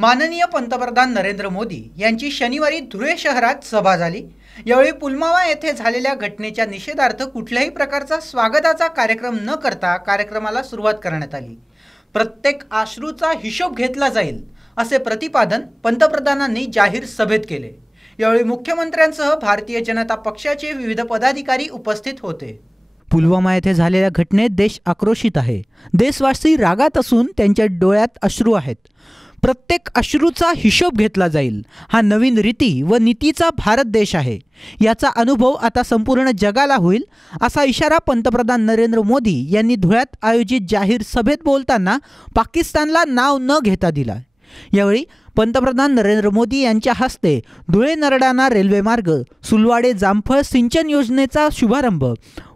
माननीय पंतप्रधान नरेंद्र मोदी यांची शनिवारी धुळे शहरात सभा झाली। यावेळी पुलवामा येथे झालेल्या घटनेच्या निषेधार्थ कुठल्याही प्रकारचा स्वागताचा कार्यक्रम न करता कार्यक्रमाला सुरुवात करण्यात आली। प्रत्येक अश्रूचा हिशोब घेतला जाईल असे प्रतिपादन पंतप्रधानांनी जाहीर सभेत केले। यावेळी मुख्यमंत्र्यांसह भारतीय जनता पक्षाचे विविध पदाधिकारी उपस्थित होते। पुलवामा येथे झालेल्या घटनेत देश आक्रोशित आहे। देशवासी रागात असून त्यांच्या डोळ्यात अश्रू आहेत। प्रत्येक अश्रूचा हिशोब घेतला जाईल। हा नवीन रीती व नीतीचा भारत देश आहे। याचा अनुभव आता संपूर्ण जगाला होईल असा इशारा पंतप्रधान नरेंद्र मोदी यांनी धुळ्यात आयोजित जाहीर सभेत बोलताना पाकिस्तानला नाव न घेता दिला। यावेळी पंतप्रधान नरेंद्र मोदी यांच्या हस्ते धुळे नरडाणा रेल्वे मार्ग, सुलवाडे जामफळ सिंचन योजनेचा शुभारंभ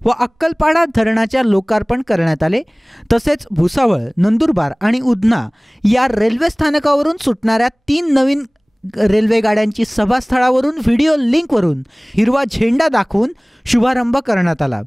व अक्कलपाडा धरणाच्या लोकार्पण करण्यात आले। तसेच भुसावळ, नंदुरबार आणि उधना या रेल्वे स्थानकावरून सुटणाऱ्या 3 नवीन रेल्वे गाड्यांची सभास्थळावरून व्हिडिओ लिंकवरून हिरवा झेंडा दाखवून शुभारंभ करण्यात आला।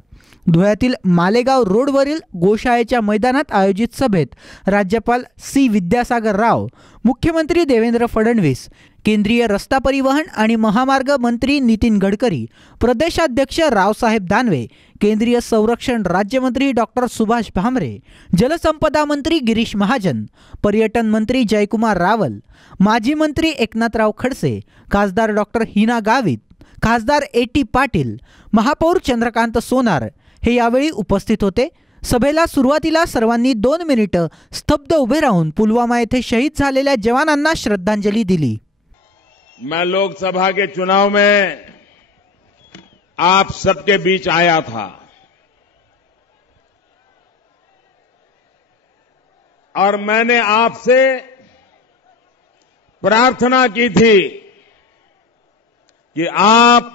धुळ्यातील मालेगाव रोडवरील गोशाळेच्या मैदानात आयोजित सभेत राज्यपाल सी विद्यासागर राव, मुख्यमंत्री देवेंद्र फडणवीस, केंद्रीय रस्ता परिवहन आणि महामार्ग मंत्री नितीन गडकरी, प्रदेशाध्यक्ष रावसाहेब दानवे, केंद्रीय संरक्षण राज्यमंत्री डॉक्टर सुभाष भामरे, जलसंपदा मंत्री गिरीश महाजन, पर्यटन मंत्री जयकुमार रावल, माजी मंत्री एकनाथराव खडसे, खासदार डॉक्टर हिना गावित, खासदार ए.टी. पाटील, महापौर चंद्रकांत सोनार हे यावेळी उपस्थित होते। सभेला सुरुवातीला सर्वांनी 2 मिनिटे स्तब्ध उभे राहून पुलवामा येथे शहीद झालेल्या जवानांना श्रद्धांजली दिली। मैं लोकसभा के चुनाव में आप सबके बीच आया था और मैंने आपसे प्रार्थना की थी कि आप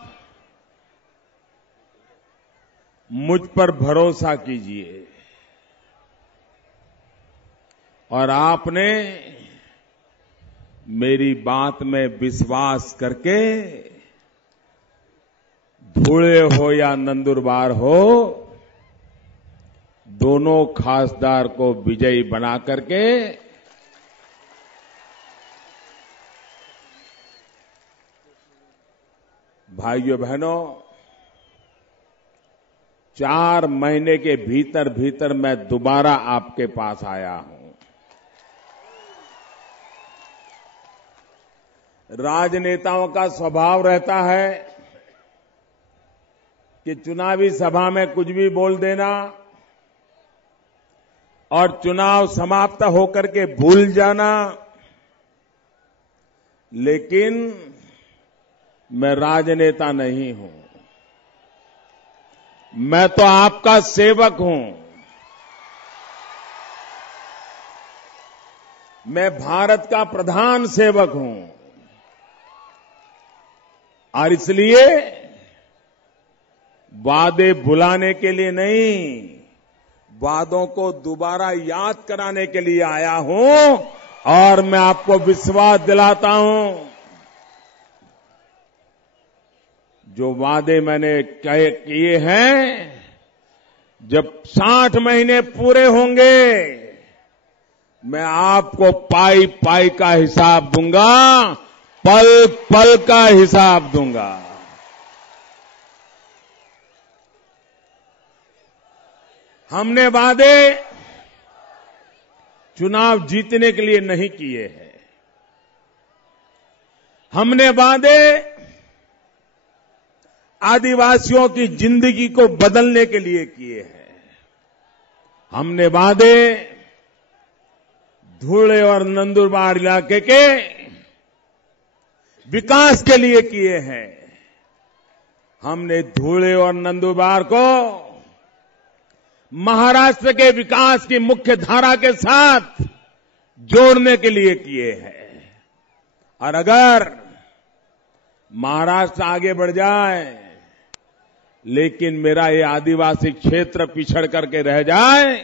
मुझ पर भरोसा कीजिए और आपने मेरी बात में विश्वास करके धुळे हो या नंदुरबार हो, दोनों खासदार को विजयी बना करके भाइयों बहनों, 4 महीने के भीतर भीतर मैं दोबारा आपके पास आया हूं। राजनेताओं का स्वभाव रहता है कि चुनावी सभा में कुछ भी बोल देना और चुनाव समाप्त होकर के भूल जाना, लेकिन मैं राजनेता नहीं हूं। मैं तो आपका सेवक हूं। मैं भारत का प्रधान सेवक हूं और इसलिए वादे भुलाने के लिए नहीं, वादों को दोबारा याद कराने के लिए आया हूं और मैं आपको विश्वास दिलाता हूं, जो वादे मैंने किए हैं, जब 60 महीने पूरे होंगे, मैं आपको पाई पाई का हिसाब दूंगा, पल पल का हिसाब दूंगा। हमने वादे चुनाव जीतने के लिए नहीं किए हैं। हमने वादे आदिवासियों की जिंदगी को बदलने के लिए किए हैं। हमने वादे धुळे और नंदुरबार इलाके के विकास के लिए किए हैं। हमने धुळे और नंदुरबार को महाराष्ट्र के विकास की मुख्य धारा के साथ जोड़ने के लिए किए हैं। और अगर महाराष्ट्र आगे बढ़ जाए लेकिन मेरा ये आदिवासी क्षेत्र पिछड़ करके रह जाए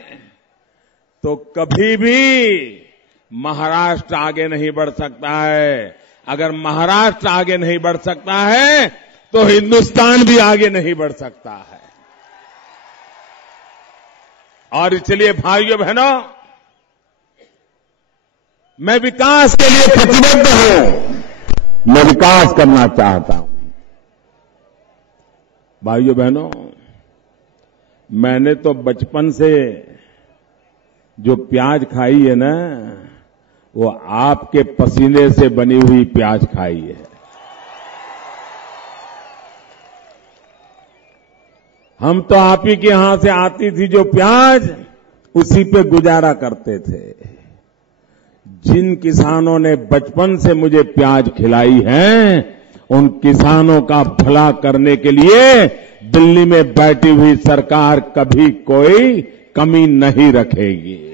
तो कभी भी महाराष्ट्र आगे नहीं बढ़ सकता है। अगर महाराष्ट्र आगे नहीं बढ़ सकता है तो हिंदुस्तान भी आगे नहीं बढ़ सकता है। और इसलिए भाइयों बहनों, मैं विकास के लिए प्रतिबद्ध हूं, मैं विकास करना चाहता हूं। भाइयों बहनों, मैंने तो बचपन से जो प्याज खाई है ना, वो आपके पसीने से बनी हुई प्याज खाई है। हम तो आप ही के यहां से आती थी जो प्याज, उसी पे गुजारा करते थे। जिन किसानों ने बचपन से मुझे प्याज खिलाई है, उन किसानों का भला करने के लिए दिल्ली में बैठी हुई सरकार कभी कोई कमी नहीं रखेगी।